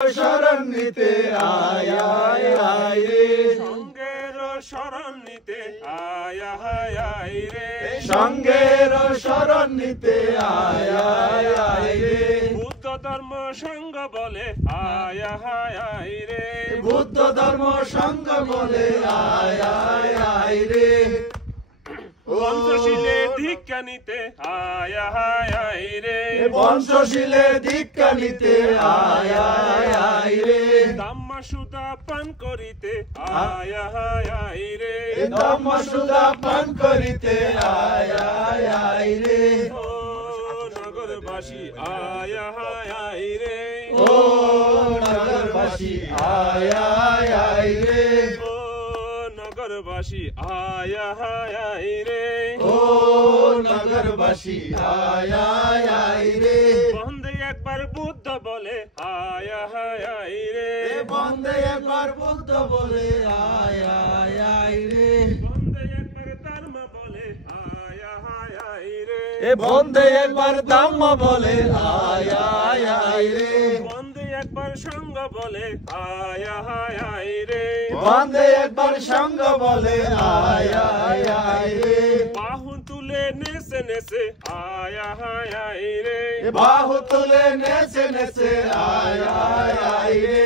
শরণ নিতে আয় আয় আয় রে, সঙ্গের শরণ নিতে আয় আয় রে, সঙ্গের শরণ নিতে আয় আয় আয় রে, বুদ্ধ ধর্ম সঙ্গ বলে আয় আয় রে, বুদ্ধ ধর্ম সঙ্গ বলে আয় আয় আয় রে, পঞ্চশীলে দীক্ষা নিতে আয় আয় রে, পঞ্চশীলে দীক্ষা নিতে আয় আয় আয় রে, তাম্মা সুদা পান করিতে আয় আয় রে, ধম্ম সুধা পান করিতে আয় আয় আয় রে, ও নগরবাসী আয় আয় রে, ও নগরবাসী আয় আয় আয় রে, ও নগরবাসী আয় আয় রে, ও নগরবাসী আয় আয় আয় রে, বন্দে একবার বুদ্ধ বলে আয় আয় রে, বন্দে একবার বুদ্ধ বলে আয় আয় আয় রে, বন্দে একবার ধর্ম বলে আয় আয় রে, বন্দে একবার ধম্ম বলে আয় আয় আয় রে, বন্দে একবার সঙ্গ বলে আয় আয় রে, বন্দে একবার সঙ্গ বলে আয় আয় আয় রে, বাহু তুলে নেচে নেচে আয় আয় রে, বাহু তুলে নেচে নেচে আয় আয় আয় রে।